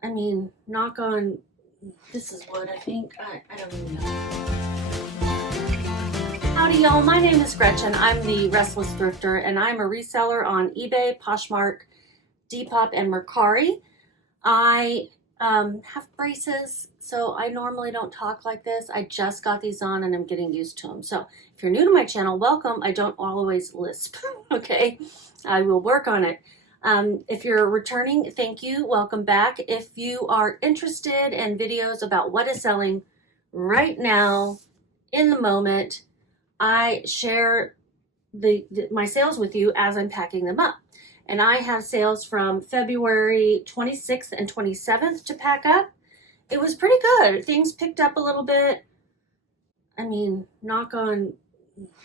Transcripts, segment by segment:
I mean, knock on, this is wood, I think. I don't even know. Howdy, y'all. My name is Gretchen. I'm the Restless Thrifter, and I'm a reseller on eBay, Poshmark, Depop, and Mercari. I have braces, so I normally don't talk like this. I just got these on, and I'm getting used to them. So if you're new to my channel, welcome. I don't always lisp, okay? I will work on it. If you're returning, thank you. Welcome back. If you are interested in videos about what is selling right now, in the moment, I share my sales with you as I'm packing them up. And I have sales from February 26th and 27th to pack up. It was pretty good. Things picked up a little bit. I mean, knock on,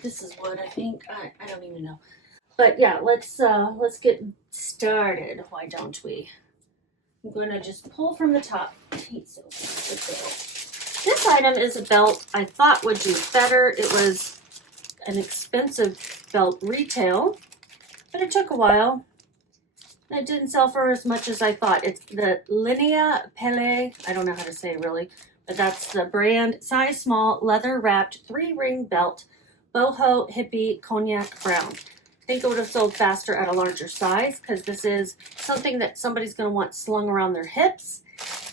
this is wood, I think. I don't even know. But yeah, let's get started. Why don't we? I'm gonna just pull from the top. This item is a belt I thought would do better. It was an expensive belt retail, but it took a while. It didn't sell for as much as I thought. It's the Linea Pele. I don't know how to say it really, but that's the brand. Size small, leather wrapped, 3-ring belt, boho hippie cognac brown. I think it would have sold faster at a larger size because this is something that somebody's going to want slung around their hips,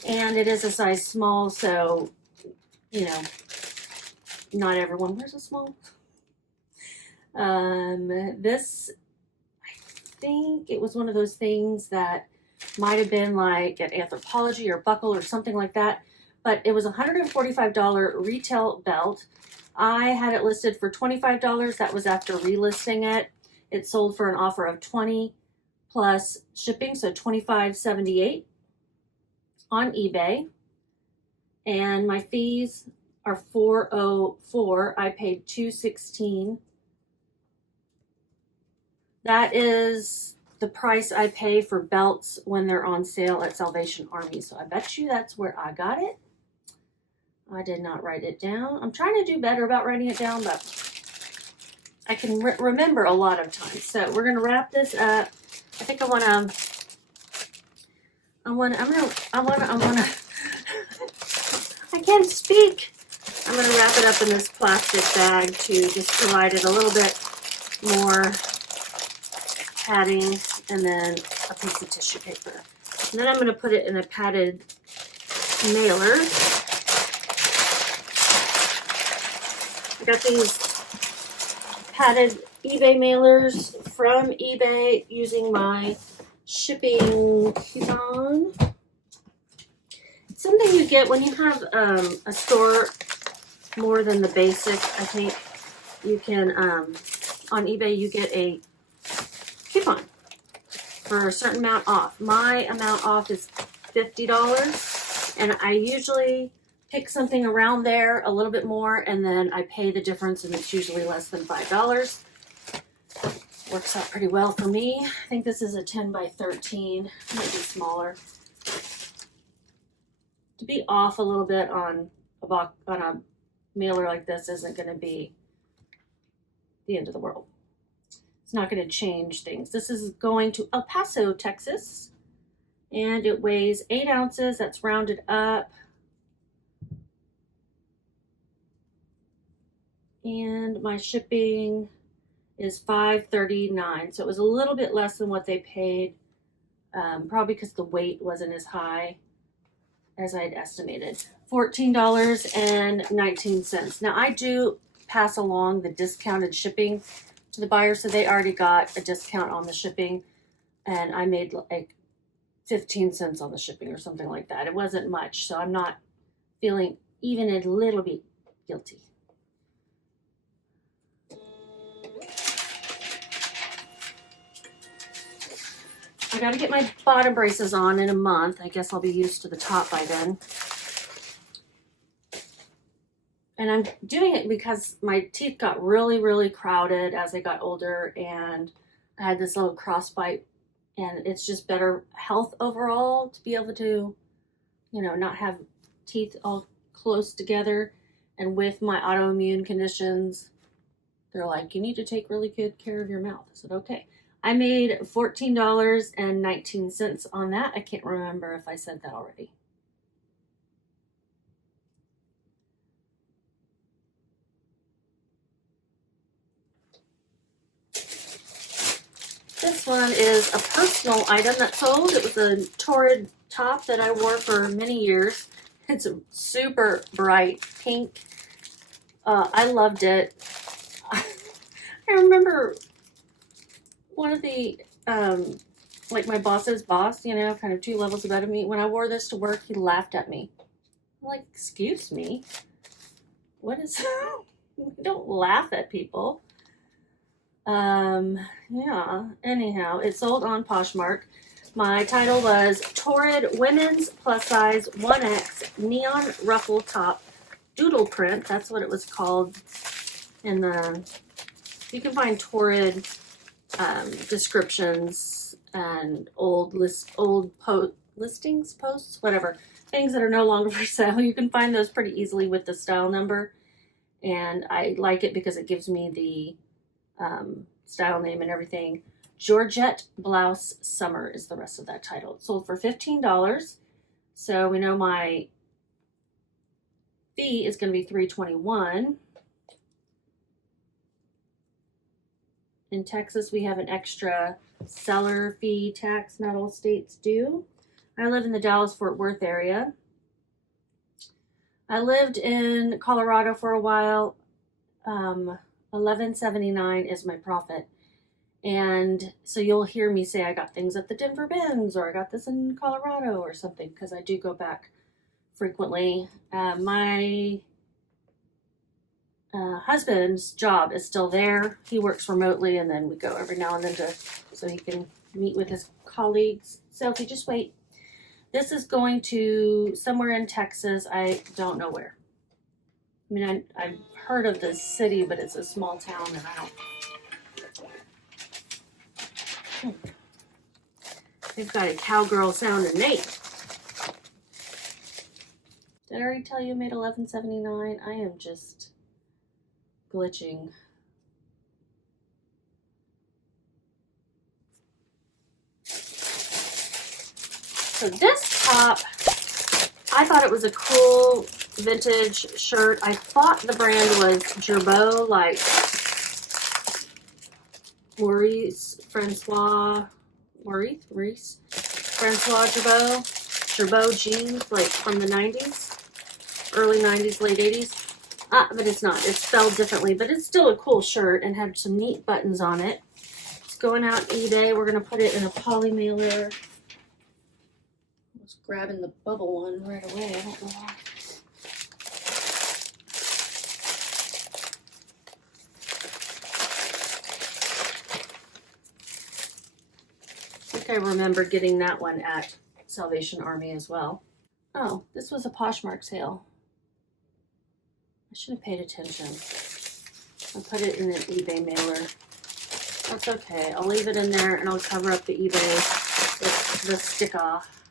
and it is a size small, so you know, not everyone wears a small. This, I think it was one of those things that might have been like at Anthropologie or Buckle or something like that, but it was a $145 retail belt. I had it listed for $25. That was after relisting it. It sold for an offer of $20 plus shipping, so $25.78 on eBay. And my fees are $404. I paid $216. That is the price I pay for belts when they're on sale at Salvation Army. So I bet you that's where I got it. I did not write it down. I'm trying to do better about writing it down, but I can remember a lot of times. So we're gonna wrap this up. I think I can't speak. I'm gonna wrap it up in this plastic bag to just provide it a little bit more padding, and then a piece of tissue paper. And then I'm gonna put it in a padded mailer. I got these padded eBay mailers from eBay using my shipping coupon. It's something you get when you have a store more than the basic. I think you can, on eBay, you get a coupon for a certain amount off. My amount off is $50, and I usually pick something around there a little bit more, and then I pay the difference, and it's usually less than $5. Works out pretty well for me. I think this is a 10 by 13, might be smaller. To be off a little bit on a mailer like this isn't going to be the end of the world. It's not going to change things. This is going to El Paso, Texas, and it weighs 8 ounces. That's rounded up. And my shipping is $5.39, so it was a little bit less than what they paid, probably because the weight wasn't as high as I'd estimated. $14.19. Now I do pass along the discounted shipping to the buyer, so they already got a discount on the shipping, and I made like 15 cents on the shipping or something like that. It wasn't much, so I'm not feeling even a little bit guilty. I got to get my bottom braces on in a month. I guess I'll be used to the top by then. And I'm doing it because my teeth got really, really crowded as I got older, and I had this little crossbite, and it's just better health overall to be able to, you know, not have teeth all close together. And with my autoimmune conditions, they're like, you need to take really good care of your mouth. I said, okay. I made $14.19 on that. I can't remember if I said that already. This one is a personal item that sold. It was a torrid top that I wore for many years. It's a super bright pink. I loved it. I remember one of the, like my boss's boss, you know, kind of 2 levels above me. When I wore this to work, he laughed at me. I'm like, excuse me? What is, don't laugh at people. Yeah, anyhow, it sold on Poshmark. My title was Torrid Women's Plus Size 1X Neon Ruffle Top Doodle Print. That's what it was called. In the, you can find Torrid descriptions and old listings, posts, whatever. Things that are no longer for sale. You can find those pretty easily with the style number. And I like it because it gives me the style name and everything. Georgette Blouse Summer is the rest of that title. It sold for $15. So we know my fee is going to be $3.21. In Texas, we have an extra seller fee tax. Not all states do. I live in the Dallas-Fort Worth area. I lived in Colorado for a while. $11.79 is my profit. And so you'll hear me say I got things at the Denver Bins, or I got this in Colorado or something, because I do go back frequently. My husband's job is still there. He works remotely, and then we go every now and then so he can meet with his colleagues. So if you just wait, this is going to somewhere in Texas. I don't know where. I mean, I've heard of this city, but it's a small town, and I don't. They've got a cowgirl sounding name. Did I already tell you I made $11.79? I am just glitching. So this top, I thought it was a cool vintage shirt. I thought the brand was Gerbeau, like Maurice Francois Gerbeau jeans, like from the 90s, early 90s, late 80s. But it's not. It's spelled differently, but it's still a cool shirt and had some neat buttons on it. It's going out eBay. We're going to put it in a poly mailer. I was grabbing the bubble one right away. I don't know why. I remember getting that one at Salvation Army as well. Oh, this was a Poshmark sale. I should have paid attention. I'll put it in an eBay mailer. That's okay. I'll leave it in there and I'll cover up the eBay with the stick off.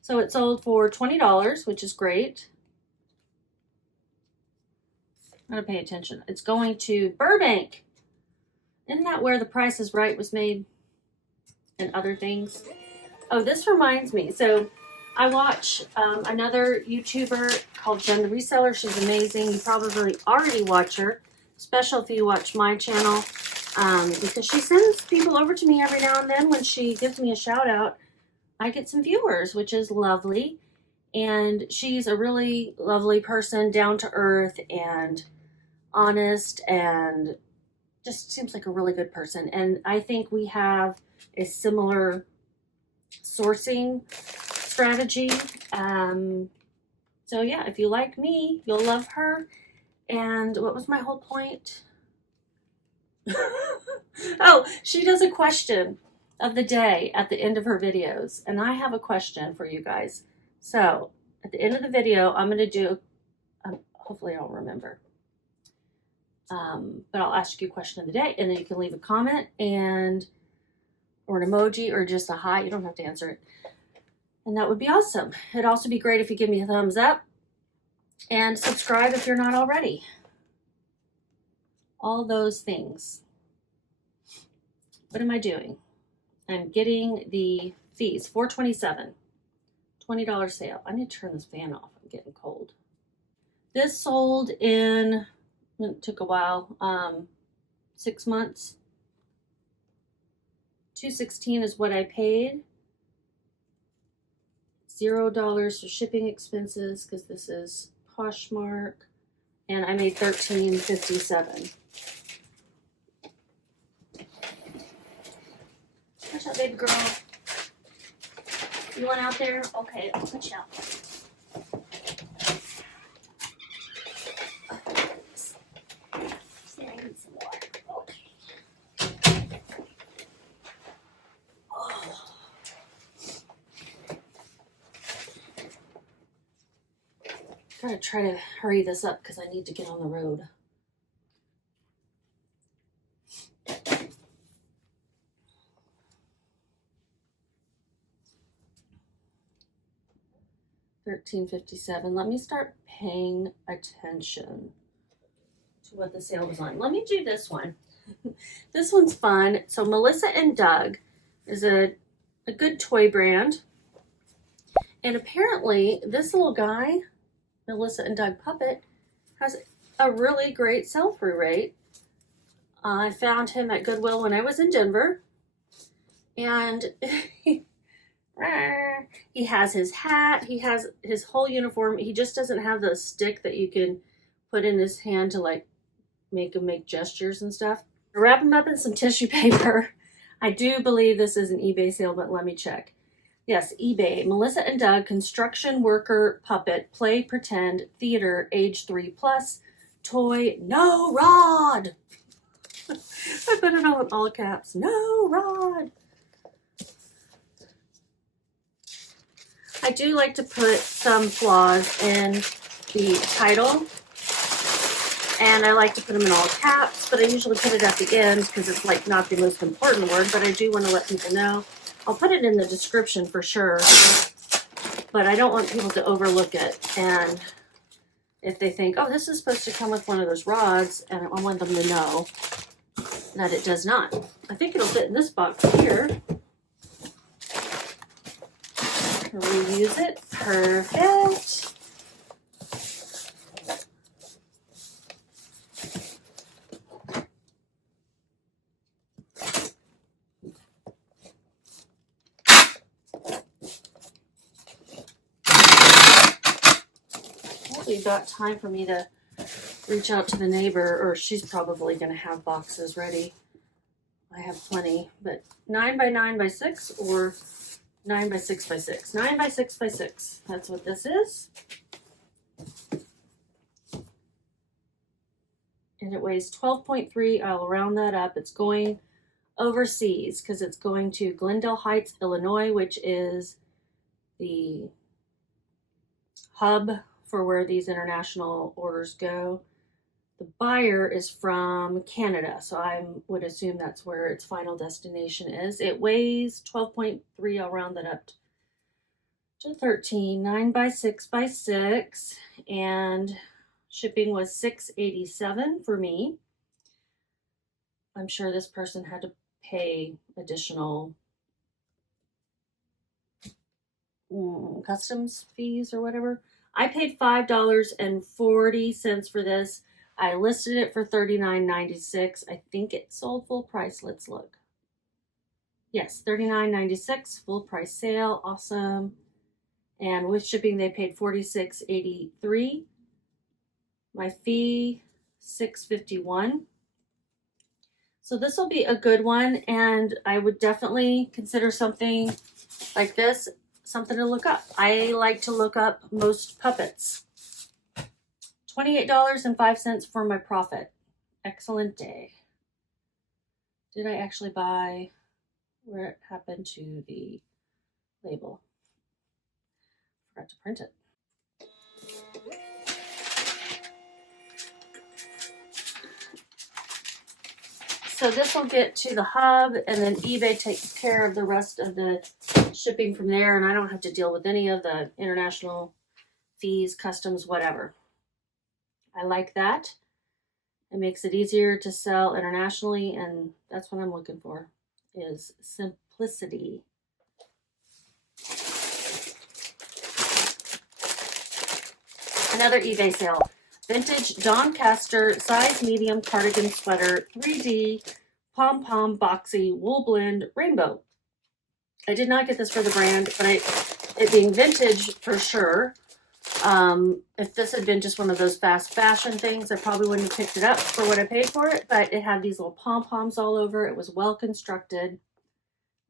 So it sold for $20, which is great. I'm going to pay attention. It's going to Burbank. Isn't that where The Price is Right was made? And other things. Oh, this reminds me. So I watch another YouTuber called Jen the Reseller. She's amazing. You probably already watch her, especially if you watch my channel, because she sends people over to me every now and then. When she gives me a shout out, I get some viewers, which is lovely. And she's a really lovely person, down to earth and honest, and just seems like a really good person. And I think we have a similar sourcing strategy. So yeah, if you like me, you'll love her. And what was my whole point? Oh, she does a question of the day at the end of her videos. And I have a question for you guys. So at the end of the video, I'm going to do, hopefully I'll remember. But I'll ask you a question of the day, and then you can leave a comment or an emoji or just a hi. You don't have to answer it. And that would be awesome. It'd also be great if you give me a thumbs up and subscribe if you're not already. All those things. What am I doing? I'm getting the fees, $4.27, $20 sale. I need to turn this fan off. I'm getting cold. This sold in, it took a while, 6 months. $216 is what I paid. $0 for shipping expenses because this is Poshmark, and I made $13.57. Watch out, baby girl. You want out there? Okay, I'll put you out. See, I need some water. Okay. Oh. Gotta try to hurry this up because I need to get on the road. $13.57. Let me start paying attention to what the sale was on. Let me do this one. This one's fun. So Melissa and Doug is a good toy brand. And apparently this little guy, Melissa and Doug Puppet, has a really great sell-through rate. I found him at Goodwill when I was in Denver. And he has his hat, he has his whole uniform. He just doesn't have the stick that you can put in his hand to like make him make gestures and stuff. I wrap him up in some tissue paper. I do believe this is an eBay sale, but let me check. Yes, eBay. Melissa and Doug, construction worker puppet, play pretend, theater, age 3+, toy, no rod. I put it on all caps, no rod. I do like to put some flaws in the title, and I like to put them in all caps, but I usually put it at the end because it's like not the most important word, but I do want to let people know. I'll put it in the description for sure, but I don't want people to overlook it. And if they think, oh, this is supposed to come with one of those rods, and I want them to know that it does not. I think it'll fit in this box here. Reuse it. Perfect. You've got time for me to reach out to the neighbor, or she's probably going to have boxes ready. I have plenty, but 9 by 9 by 6 or 9 by 6 by 6. 9 by 6 by 6. That's what this is. And it weighs 12.3. I'll round that up. It's going overseas because it's going to Glendale Heights, Illinois, which is the hub for where these international orders go. The buyer is from Canada, so I would assume that's where its final destination is. It weighs 12.3. I'll round that up to 13. 9 by 6 by 6, and shipping was $6.87 for me. I'm sure this person had to pay additional customs fees or whatever. I paid $5.40 for this. I listed it for $39.96. I think it sold full price. Let's look. Yes, $39.96, full price sale. Awesome. And with shipping, they paid $46.83. My fee, $6.51. So this will be a good one, and I would definitely consider something like this something to look up. I like to look up most puppets. $28.05 for my profit. Excellent day. Did I actually buy? Where it happened to the label? Forgot to print it. So this will get to the hub, and then eBay takes care of the rest of the shipping from there, and I don't have to deal with any of the international fees, customs, whatever. I like that. It makes it easier to sell internationally, and that's what I'm looking for. is simplicity. Another eBay sale. Vintage Doncaster size medium cardigan sweater, 3D, pom-pom boxy wool blend rainbow. I did not get this for the brand, but it being vintage for sure. If this had been just one of those fast fashion things, I probably wouldn't have picked it up for what I paid for it, but it had these little pom-poms all over. It was well constructed.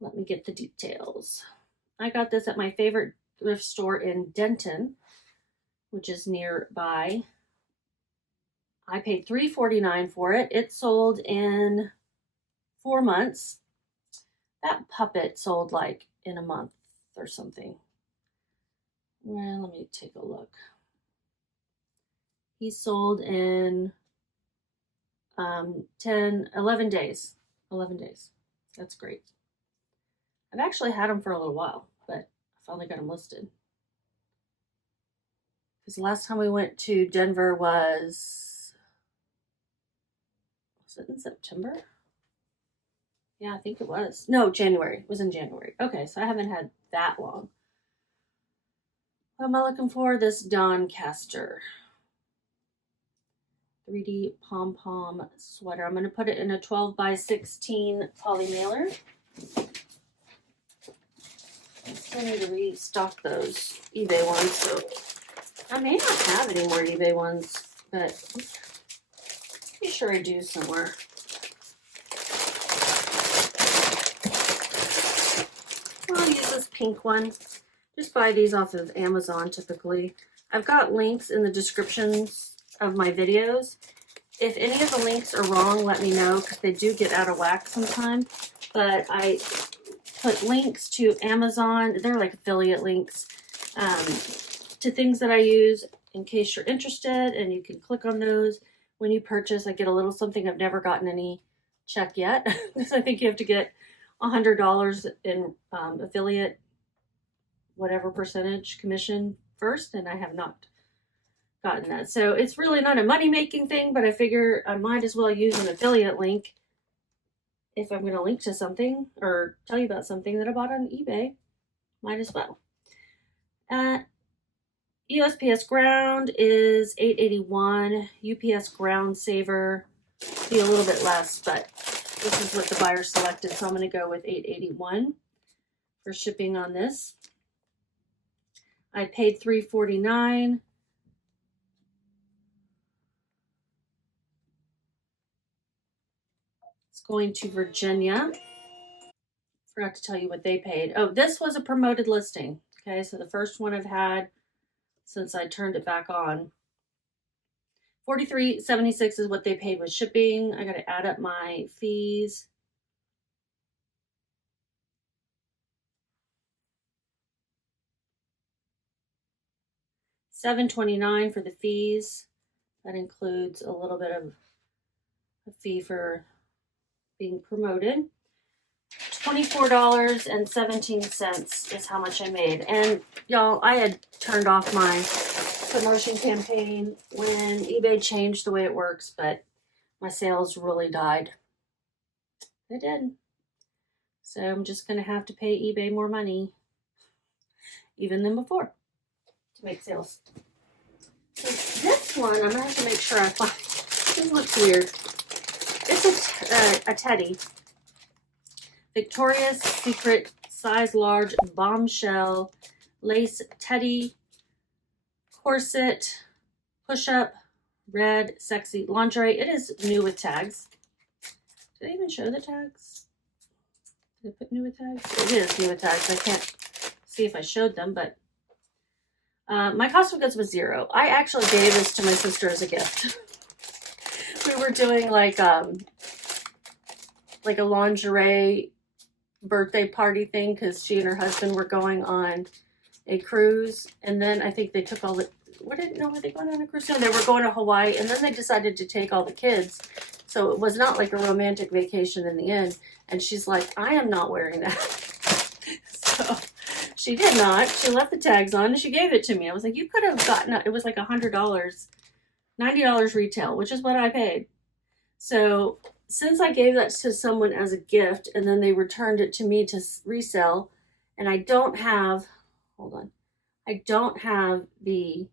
Let me get the details. I got this at my favorite thrift store in Denton, which is nearby. I paid $3.49 for it. It sold in 4 months. That puppet sold like in a month or something. Well, let me take a look. He sold in 11 days. 11 days. That's great. I've actually had him for a little while, but I finally got him listed. Because the last time we went to Denver was it in September? Yeah, I think it was. No, January. It was in January. Okay, so I haven't had that long. What am I looking for? This Doncaster 3D pom-pom sweater. I'm going to put it in a 12 by 16 poly mailer. I still need to restock those eBay ones, so I may not have any more eBay ones, but I'm pretty sure I do somewhere. I'll use this pink one. Just buy these off of Amazon typically. I've got links in the descriptions of my videos. If any of the links are wrong, let me know, because they do get out of whack sometimes. But I put links to Amazon. They're like affiliate links to things that I use in case you're interested, and you can click on those. When you purchase, I get a little something. I've never gotten any check yet, because I think you have to get $100 in affiliate whatever percentage commission first, and I have not gotten that. So it's really not a money-making thing, but I figure I might as well use an affiliate link if I'm going to link to something or tell you about something that I bought on eBay. Might as well. USPS ground is $8.81. UPS ground saver be a little bit less, but this is what the buyer selected, so I'm going to go with $8.81 for shipping on this. I paid $3.49. It's going to Virginia. Forgot to tell you what they paid. Oh, this was a promoted listing. Okay, so the first one I've had since I turned it back on. $43.76 is what they paid with shipping. I got to add up my fees. $7.29 for the fees. That includes a little bit of a fee for being promoted. $24.17 is how much I made. And y'all, I had turned off my promotion campaign when eBay changed the way it works, but my sales really died. They did. So I'm just going to have to pay eBay more money, even than before, to make sales. So this one, I'm going to have to make sure I find. This looks weird. It's a teddy. Victoria's Secret size large bombshell lace teddy corset push-up red sexy lingerie. It is new with tags. Did I even show the tags? Did I put new with tags? It is new with tags. I can't see if I showed them, but my cost of goods was $0. I actually gave this to my sister as a gift. We were doing like a lingerie birthday party thing because she and her husband were going on a cruise, and then I think they took all the were they going on a cruise? No, they were going to Hawaii, and then they decided to take all the kids, so it was not like a romantic vacation in the end. And she's like, I am not wearing that. So she did not. She left the tags on and she gave it to me. I was like, you could have gotten it. It was like $100, $90 retail, which is what I paid. So since I gave that to someone as a gift and then they returned it to me to resell, and I don't have, hold on, I don't have the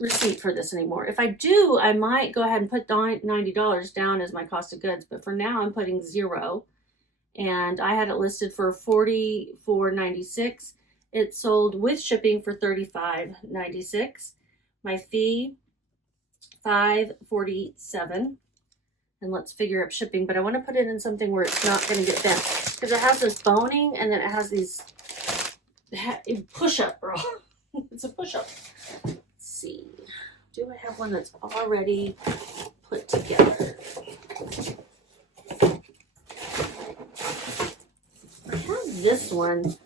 receipt for this anymore. If I do, I might go ahead and put $90 down as my cost of goods, but for now I'm putting $0. And I had it listed for $44.96. It sold with shipping for $35.96. My fee, $5.47. And let's figure up shipping, but I want to put it in something where it's not going to get bent, because it has this boning and then it has these push-up bra. It's a push-up. Let's see. Do I have one that's already put together? I have this one.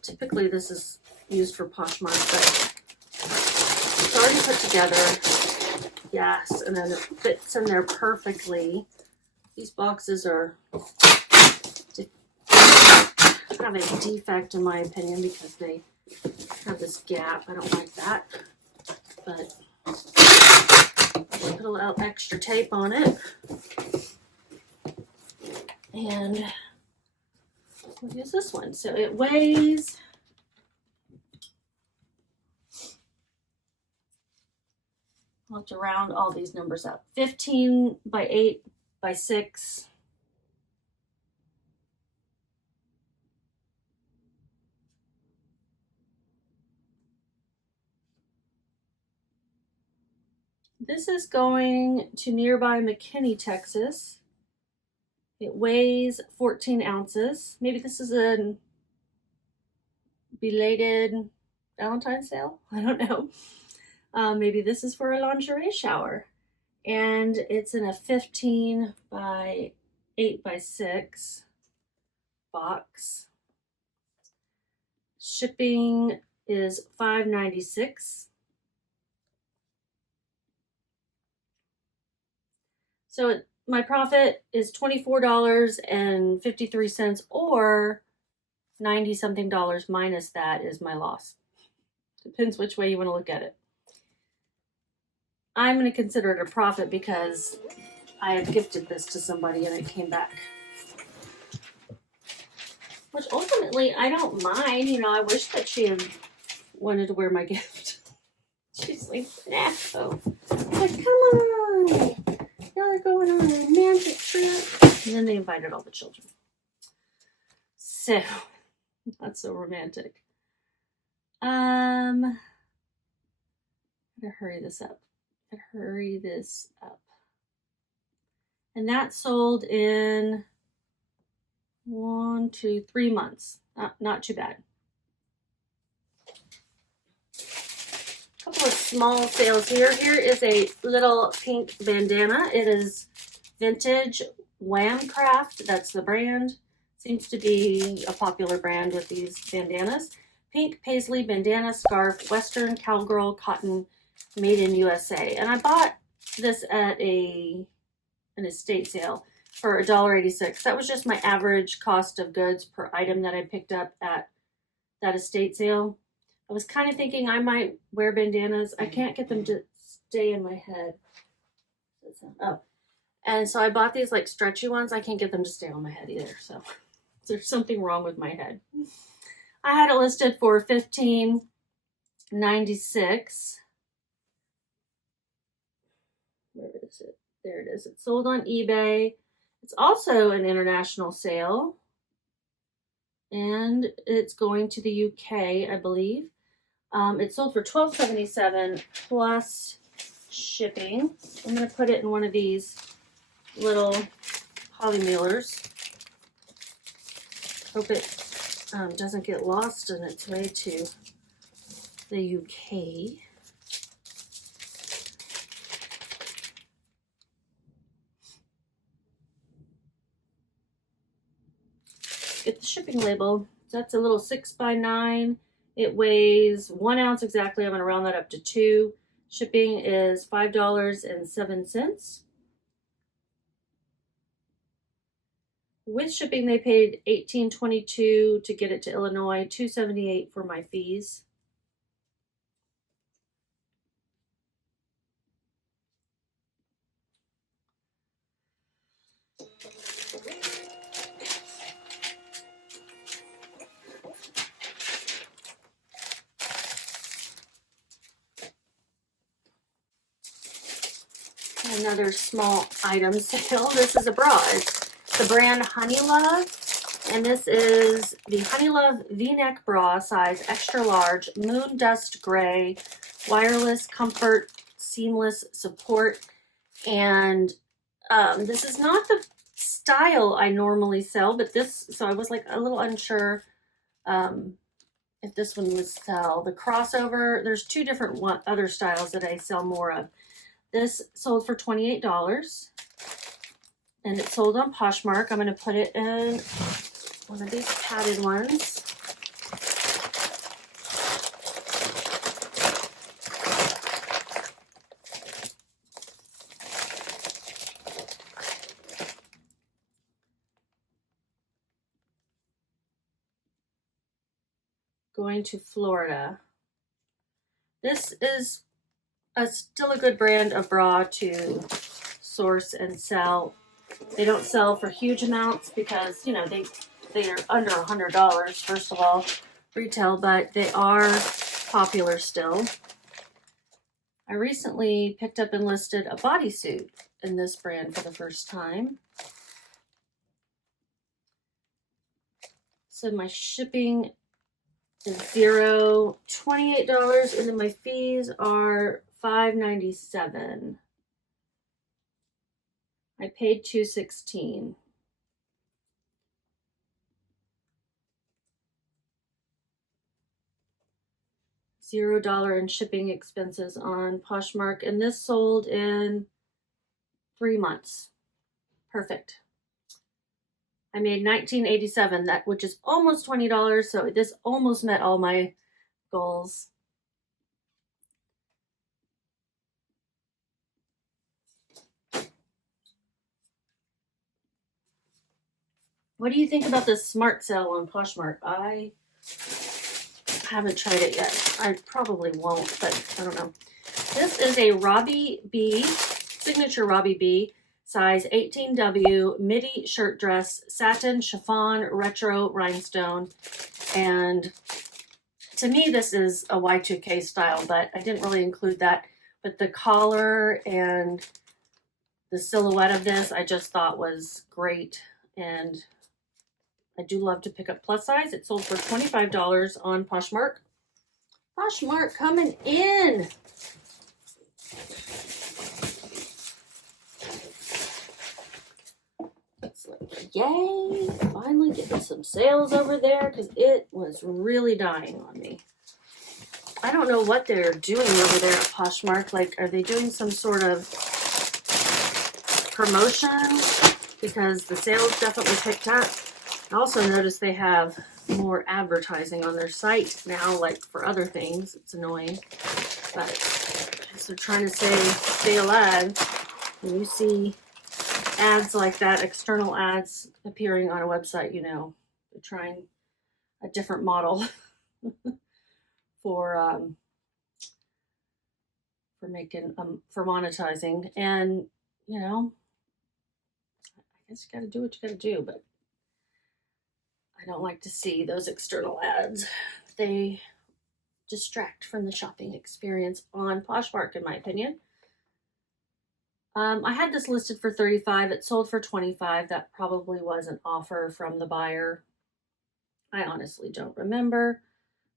Typically this is used for Poshmark, but it's already put together. Yes, and then it fits in there perfectly. These boxes are have a defect in my opinion because they have this gap. I don't like that, but put a little extra tape on it, and we'll use this one. So it weighs, I'll have to round all these numbers up, 15 by 8 by 6. This is going to nearby McKinney, Texas. It weighs 14 ounces. Maybe this is a belated Valentine's sale. I don't know. Maybe this is for a lingerie shower. And it's in a 15 by 8 by 6 box. Shipping is $5.96. So my profit is $24.53, or 90 something dollars minus that is my loss. Depends which way you want to look at it. I'm going to consider it a profit because I have gifted this to somebody and it came back. Which ultimately I don't mind. You know, I wish that she had wanted to wear my gift. She's like, nah. So I'm like, come on. Y'all are going on a romantic trip. And then they invited all the children. So, not so romantic. Gotta hurry this up. And that sold in 1, 2, 3 months. Not too bad. Couple of small sales here. Here is a little pink bandana. It is vintage Whamcraft. That's the brand. Seems to be a popular brand with these bandanas. Pink paisley bandana scarf, Western cowgirl cotton, made in USA. And I bought this at an estate sale for $1.86. That was just my average cost of goods per item that I picked up at that estate sale. I was kind of thinking I might wear bandanas. I can't get them to stay in my head. Oh, and so I bought these like stretchy ones. I can't get them to stay on my head either. So there's something wrong with my head. I had it listed for $15.96. Where is it? There it is. It's sold on eBay. It's also an international sale. And it's going to the UK, I believe. It sold for $12.77 plus shipping. I'm going to put it in one of these little polymailers. Hope it doesn't get lost on its way to the UK. Get the shipping label. That's a little 6x9. It weighs 1 ounce exactly. I'm going to round that up to 2. Shipping is $5.07. With shipping, they paid $18.22 to get it to Illinois, $2.78 for my fees. Another small item sale. This is a bra. It's the brand Honey Love, and this is the Honey Love V-neck bra, size extra large, moon dust gray, wireless comfort, seamless support. And this is not the style I normally sell, but this, so I was like a little unsure if this one would sell. The crossover, there's two different other styles that I sell more of. This sold for $28, and it sold on Poshmark. I'm going to put it in one of these padded ones. Going to Florida. This is still a good brand of bra to source and sell. They don't sell for huge amounts because, you know, they are under $100, first of all, retail, but they are popular still. I recently picked up and listed a bodysuit in this brand for the first time. So my shipping is $28, and then my fees are $5.97. I paid $2.16. $0 in shipping expenses on Poshmark, and this sold in 3 months. Perfect. I made $19.87, which is almost $20, so this almost met all my goals. What do you think about this smart sale on Poshmark? I haven't tried it yet. I probably won't, but I don't know. This is a Robbie B, signature Robbie B, size 18W, midi shirt dress, satin, chiffon, retro, rhinestone. And to me, this is a Y2K style, but I didn't really include that. But the collar and the silhouette of this, I just thought was great. And I do love to pick up plus size. It sold for $25 on Poshmark. Poshmark coming in. It's like, yay, finally getting some sales over there because it was really dying on me. I don't know what they're doing over there at Poshmark. Like, are they doing some sort of promotion? Because the sales definitely picked up. I also noticed they have more advertising on their site now, like for other things. It's annoying, but they're trying to stay alive. When you see ads like that, external ads appearing on a website, you know, they're trying a different model for monetizing. And, you know, I guess you got to do what you got to do, but I don't like to see those external ads. They distract from the shopping experience on Poshmark, in my opinion. I had this listed for $35. It sold for $25. That probably was an offer from the buyer. I honestly don't remember.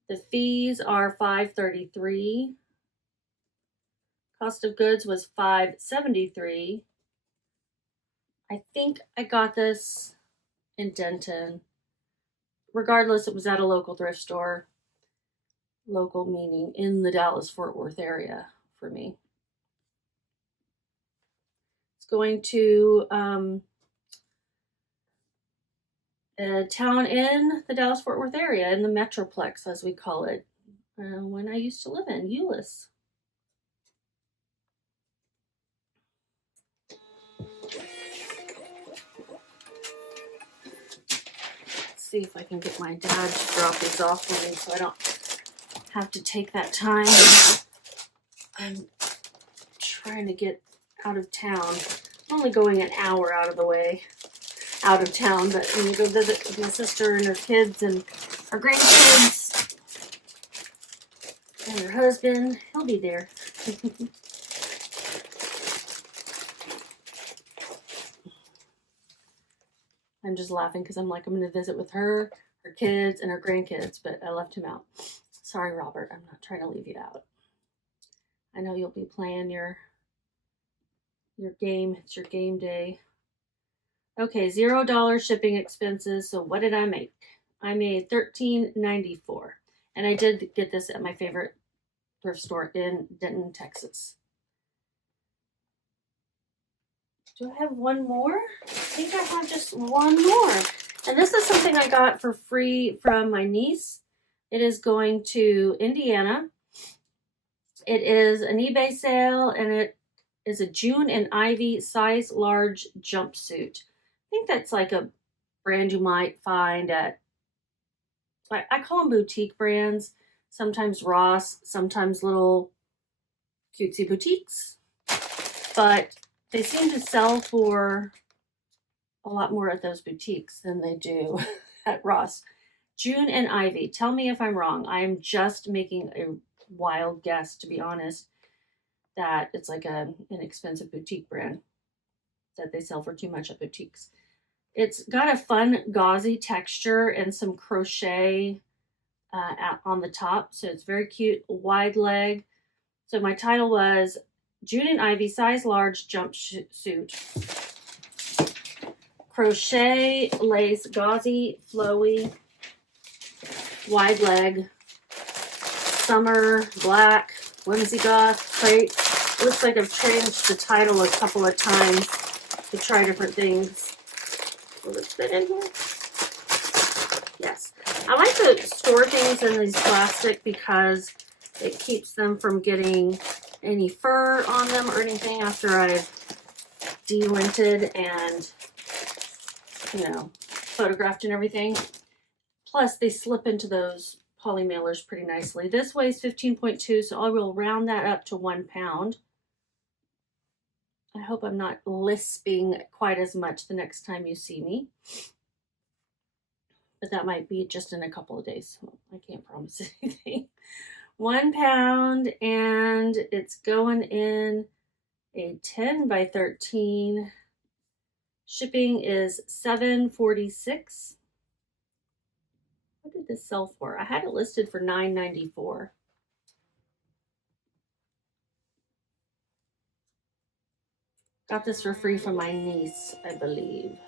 The fees are $5.33. Cost of goods was $5.73. I think I got this in Denton. Regardless, it was at a local thrift store. Local meaning in the Dallas-Fort Worth area for me. It's going to a town in the Dallas-Fort Worth area, in the Metroplex, as we call it, when I used to live in Euless. See if I can get my dad to drop these off for me so I don't have to take that time. I'm trying to get out of town. I'm only going an hour out of the way. out of town, but I'm gonna go visit with my sister and her kids and her grandkids and her husband. He'll be there. I'm just laughing because I'm like, I'm going to visit with her, her kids, and her grandkids, but I left him out. Sorry, Robert. I'm not trying to leave you out. I know you'll be playing your game. It's your game day. Okay, $0 shipping expenses. So what did I make? I made $13.94. And I did get this at my favorite thrift store in Denton, Texas. Do I have one more? I think I have just one more. And this is something I got for free from my niece. It is going to Indiana. It is an eBay sale, and it is a June and Ivy size large jumpsuit. I think that's like a brand you might find at, I call them boutique brands. Sometimes Ross, sometimes little cutesy boutiques. But they seem to sell for a lot more at those boutiques than they do at Ross. June and Ivy. Tell me if I'm wrong. I'm just making a wild guess, to be honest, that it's like an inexpensive boutique brand that they sell for too much at boutiques. It's got a fun gauzy texture and some crochet on the top. So it's very cute, wide leg. So my title was June and Ivy size large jumpsuit. Crochet, lace, gauzy, flowy, wide leg, summer, black, whimsy goth, crepe. It looks like I've changed the title a couple of times to try different things. Will it fit in here? Yes. I like to store things in these plastic because it keeps them from getting any fur on them or anything after I've de-linted and, photographed and everything. Plus, they slip into those poly mailers pretty nicely. This weighs 15.2, so I will round that up to 1 pound. I hope I'm not lisping quite as much the next time you see me. But that might be just in a couple of days. So I can't promise anything. 1 pound, and it's going in a 10 by 13. Shipping is $7.46. What did this sell for? I had it listed for $9.94. Got this for free from my niece, I believe.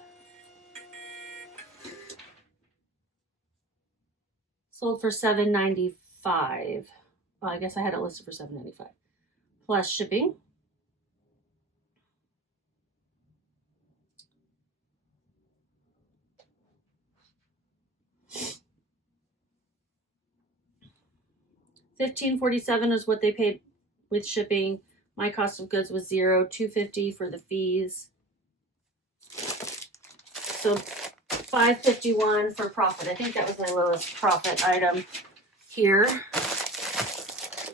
Sold for $7.95. Well, I guess I had it listed for $7.95 plus shipping. $15.47 is what they paid with shipping. My cost of goods was $0, $2.50 for the fees. So $5.51 for profit. I think that was my lowest profit item here.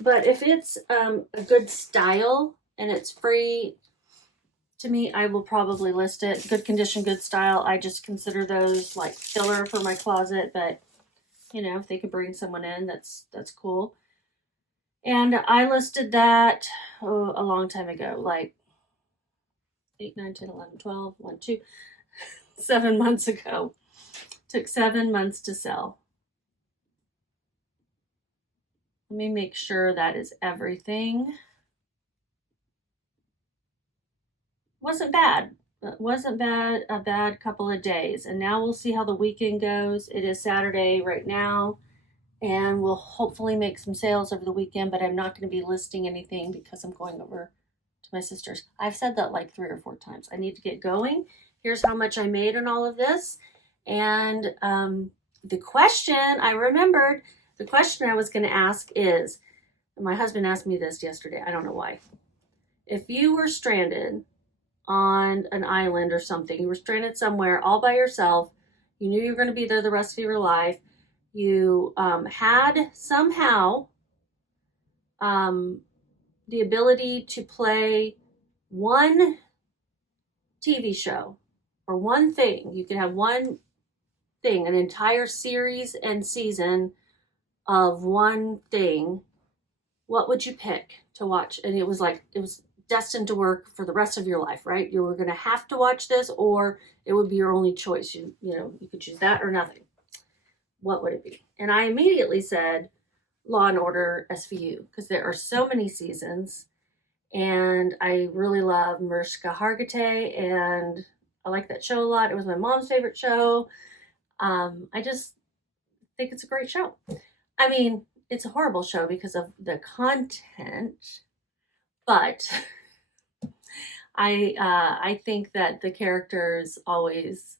But if it's a good style and it's free, to me, I will probably list it. Good condition, good style. I just consider those like filler for my closet, but if they could bring someone in, that's cool. And I listed that a long time ago, like 8, 9, 10, 11, 12, 1, 2, 7 months ago. Took 7 months to sell. Let me make sure that is everything. Wasn't bad. It wasn't bad, a bad couple of days. And now we'll see how the weekend goes. It is Saturday right now. And we'll hopefully make some sales over the weekend, but I'm not going to be listing anything because I'm going over to my sister's. I've said that like 3 or 4 times. I need to get going. Here's how much I made on all of this. And the question I remembered, the question I was going to ask is, my husband asked me this yesterday. I don't know why. If you were stranded on an island or something, you were stranded somewhere all by yourself, you knew you were going to be there the rest of your life, you had somehow the ability to play one TV show or one thing, you could have one thing, an entire series and season of one thing, what would you pick to watch? And it was like, it was destined to work for the rest of your life, right? You were going to have to watch this, or it would be your only choice. You know, you could choose that or nothing. What would it be? And I immediately said Law and Order SVU, because there are so many seasons, and I really love Mariska Hargitay, and I like that show a lot. It was my mom's favorite show. I just think it's a great show. I mean, it's a horrible show because of the content, but I think that the characters always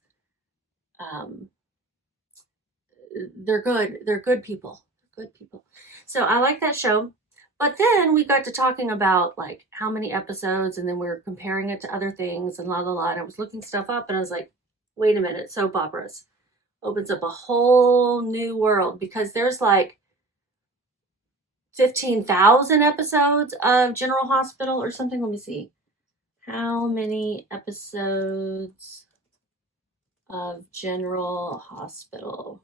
they're good. They're good people. Good people. So I like that show. But then we got to talking about like how many episodes, and then we were comparing it to other things and la la la. And I was looking stuff up, and I was like, wait a minute, soap operas opens up a whole new world, because there's like 15,000 episodes of General Hospital or something. Let me see. How many episodes of General Hospital?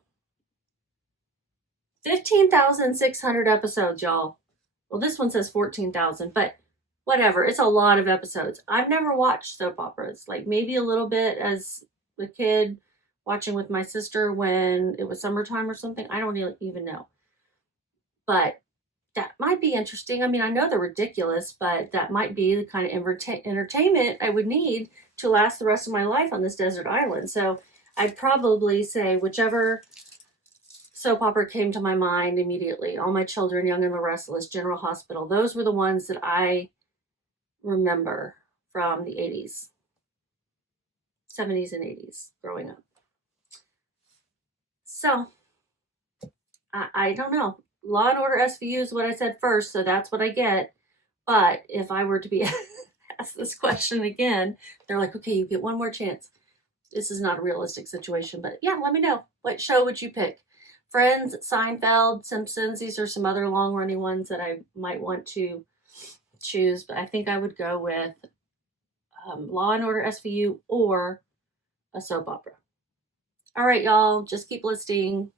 15,600 episodes, y'all. Well, this one says 14,000, but whatever. It's a lot of episodes. I've never watched soap operas. Like maybe a little bit as a kid, watching with my sister when it was summertime or something. I don't even know. But that might be interesting. I mean, I know they're ridiculous, but that might be the kind of entertainment I would need to last the rest of my life on this desert island. So I'd probably say whichever soap opera came to my mind immediately. All My Children, Young and the Restless, General Hospital. Those were the ones that I remember from the 80s, 70s and 80s growing up. So I don't know. Law and Order SVU is what I said first, so that's what I get. But if I were to be asked this question again, they're like, okay, you get one more chance. This is not a realistic situation, but yeah, let me know. What show would you pick? Friends, Seinfeld, Simpsons. These are some other long-running ones that I might want to choose, but I think I would go with Law and Order SVU or a soap opera. All right, y'all, just keep listening.